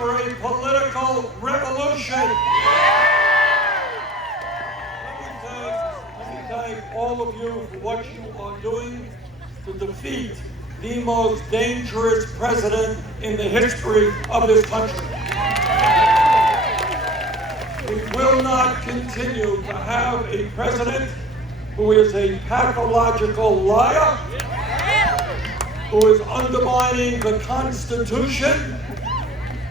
for a political revolution. Let me thank all of you for what you are doing to defeat the most dangerous president in the history of this country. We will not continue to have a president who is a pathological liar, who is undermining the Constitution,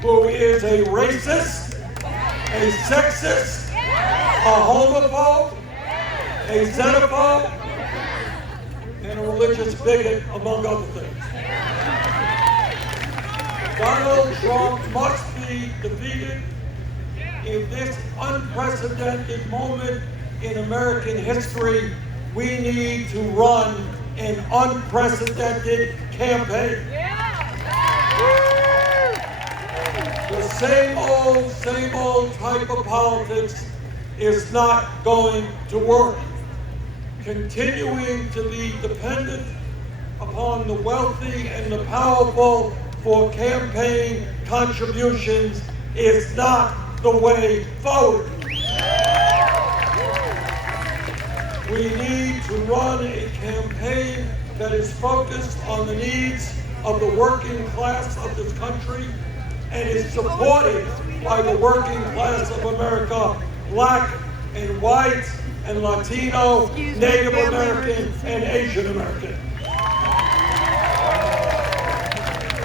who is a racist, a sexist, a homophobe, a xenophobe, and a religious bigot, among other things. Donald Trump must be defeated. In this unprecedented moment in American history, we need to run an unprecedented campaign. The same old type of politics is not going to work. Continuing to be dependent upon the wealthy and the powerful for campaign contributions is not the way forward. We need to run a campaign that is focused on the needs of the working class of this country and is supported by the working class of America, black and white and Latino, Native American, and Asian American.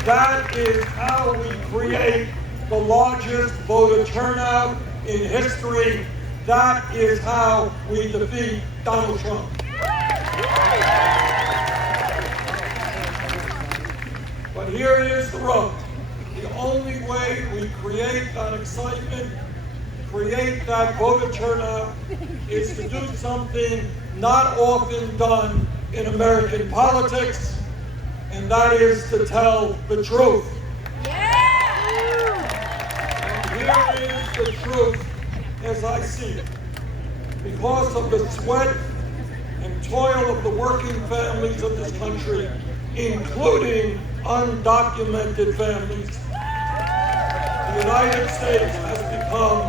That is how we create the largest voter turnout in history. That is how we defeat Donald Trump. But here is the rub. The only way we create that excitement, create that voter turnout, is to do something not often done in American politics, and that is to tell the truth. And here is the truth as I see it. Because of the sweat and toil of the working families of this country, including undocumented families, the United States has become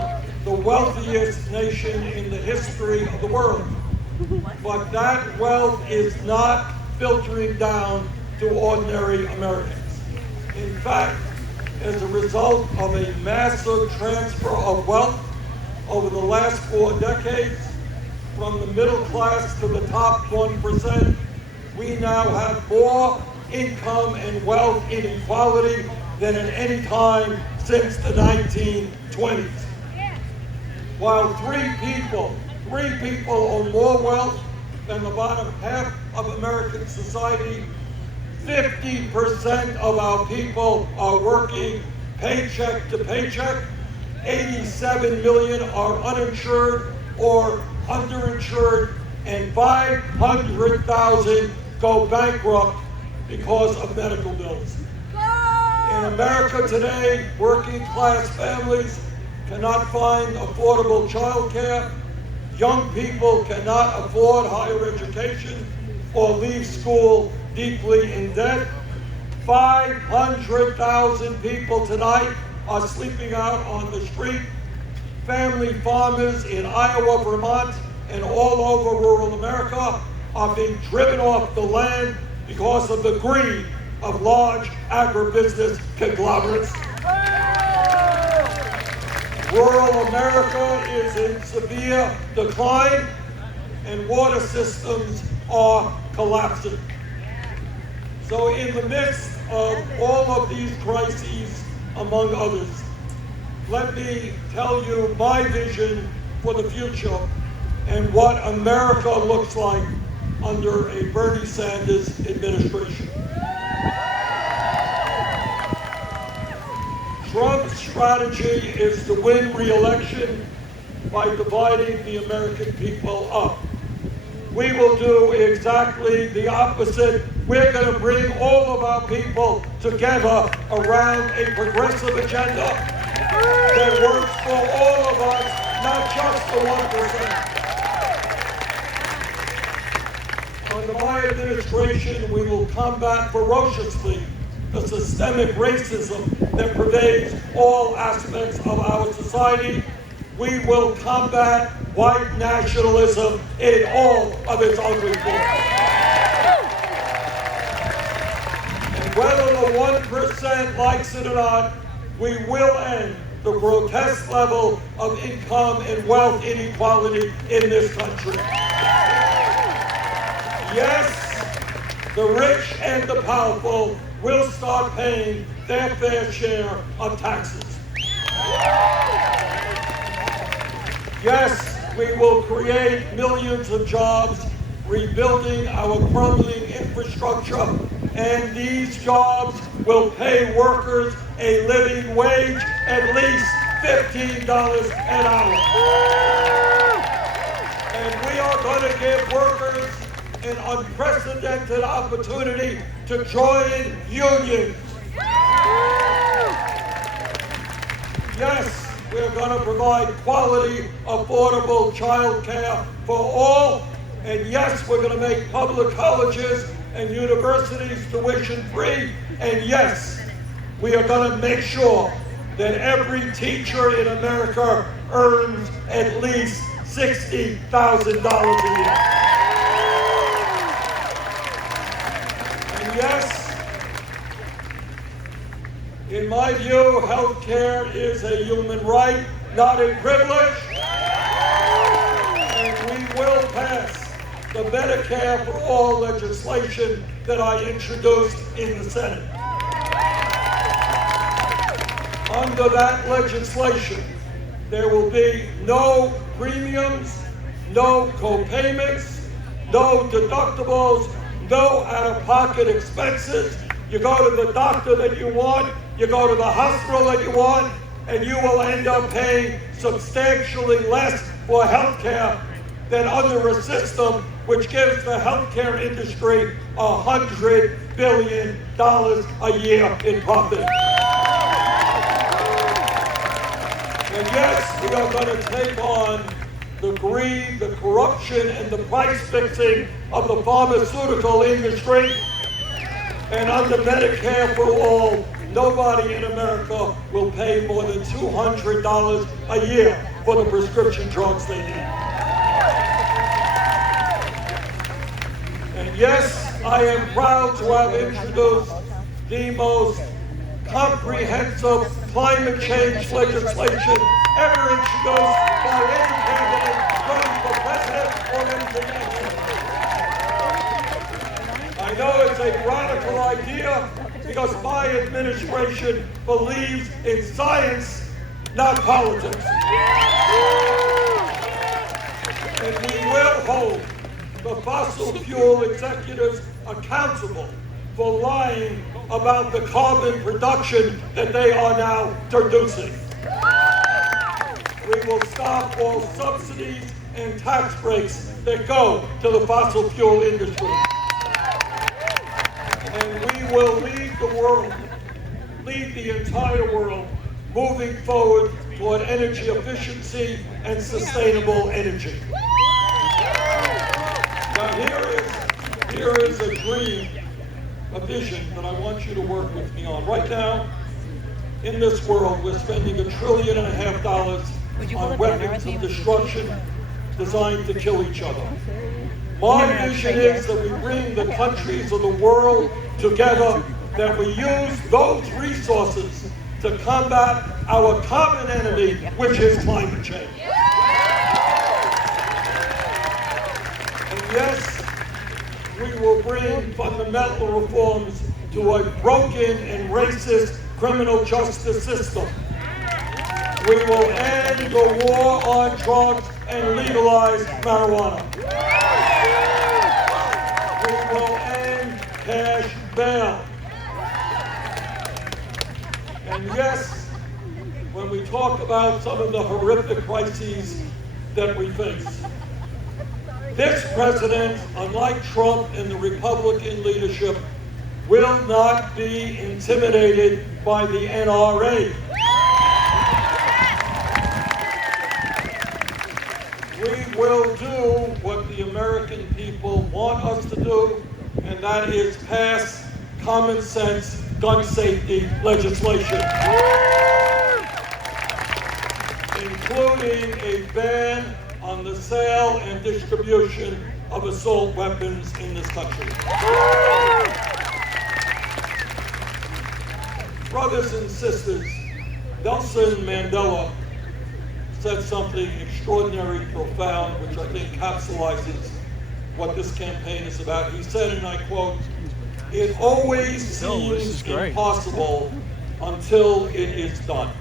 the wealthiest nation in the history of the world. But that wealth is not filtering down to ordinary Americans. In fact, as a result of a massive transfer of wealth over the last 4 decades, from the middle class to the top 1%, we now have more income and wealth inequality than at any time since the 1920s. While three people own more wealth than the bottom half of American society, 50% of our people are working paycheck to paycheck. 87 million are uninsured or underinsured, and 500,000 go bankrupt because of medical bills. In America today, working class families cannot find affordable child care. Young people cannot afford higher education or leave school deeply in debt. 500,000 people tonight are sleeping out on the street. Family farmers in Iowa, Vermont, and all over rural America are being driven off the land because of the greed of large agribusiness conglomerates. Rural America is in severe decline, and water systems are collapsing. So in the midst of all of these crises, among others, let me tell you my vision for the future and what America looks like under a Bernie Sanders administration. Trump's strategy is to win re-election by dividing the American people up. We will do exactly the opposite. We're going to bring all of our people together around a progressive agenda that works for all of us, not just the 1%. Under my administration, we will combat ferociously the systemic racism that pervades all aspects of our society. We will combat white nationalism in all of its ugly forms. And whether the 1% likes it or not, we will end the grotesque level of income and wealth inequality in this country. Yes, the rich and the powerful will start paying their fair share of taxes. Yes, we will create millions of jobs, rebuilding our crumbling infrastructure, and these jobs will pay workers a living wage at least $15 an hour. And we are going to give workers an unprecedented opportunity to join unions. Yes, we're going to provide quality, affordable child care for all. And yes, we're going to make public colleges and universities tuition-free. And yes, we are going to make sure that every teacher in America earns at least $60,000 a year. And yes, in my view, health care is a human right, not a privilege. And we will pass the Medicare for All legislation that I introduced in the Senate. Under that legislation, there will be no premiums, no co-payments, no deductibles, no out-of-pocket expenses. You go to the doctor that you want, you go to the hospital that you want, and you will end up paying substantially less for health care than under a system which gives the healthcare industry $100 billion a year in profit. And yes, we are going to take on the greed, the corruption, and the price fixing of the pharmaceutical industry. And under Medicare for All, nobody in America will pay more than $200 a year for the prescription drugs they need. And yes, I am proud to have introduced the most comprehensive climate change legislation ever introduced by any candidate running for president or anything else. I know it's a radical idea because my administration believes in science, not politics. And we will hold the fossil fuel executives accountable for lying about the carbon production that they are now producing. We will stop all subsidies and tax breaks that go to the fossil fuel industry. And we will lead the world, lead the entire world, moving forward toward energy efficiency and sustainable energy. Now here is a dream, a vision that I want you to work with me on. Right now, in this world, we're spending $1.5 trillion on weapons of destruction designed to kill each other. My vision is that we bring the countries of the world together, that we use those resources to combat our common enemy, which is climate change. And yes, we will bring fundamental reforms to a broken and racist criminal justice system. We will end the war on drugs and legalize marijuana. We will end cash bail. And yes, when we talk about some of the horrific crises that we face, this president, unlike Trump and the Republican leadership, will not be intimidated by the NRA. We will do what the American people want us to do, and that is pass common sense gun safety legislation, including a ban on the sale and distribution of assault weapons in this country. Brothers and sisters, Nelson Mandela said something extraordinary, profound, which I think encapsulates what this campaign is about. He said, and I quote, "It always seems impossible until it is done."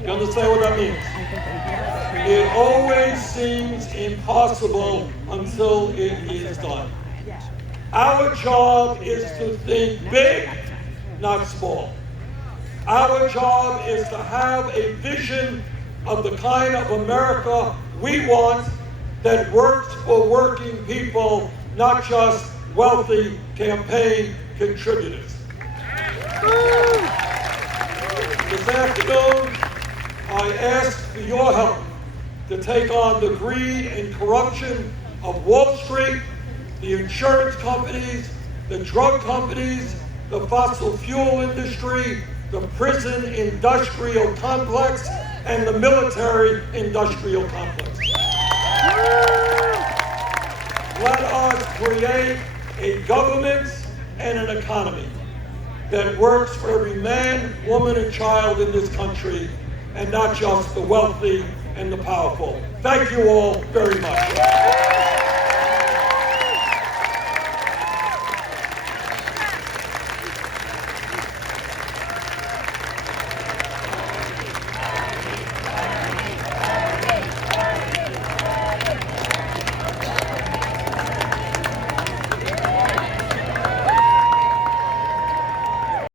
You understand what that means? It always seems impossible until it is done. Our job is to think big, not small. Our job is to have a vision of the kind of America we want that works for working people, not just wealthy campaign contributors. This afternoon, I ask for your help to take on the greed and corruption of Wall Street, the insurance companies, the drug companies, the fossil fuel industry, the prison industrial complex, and the military industrial complex. Let us create a government and an economy that works for every man, woman, and child in this country, and not just the wealthy and the powerful. Thank you all very much.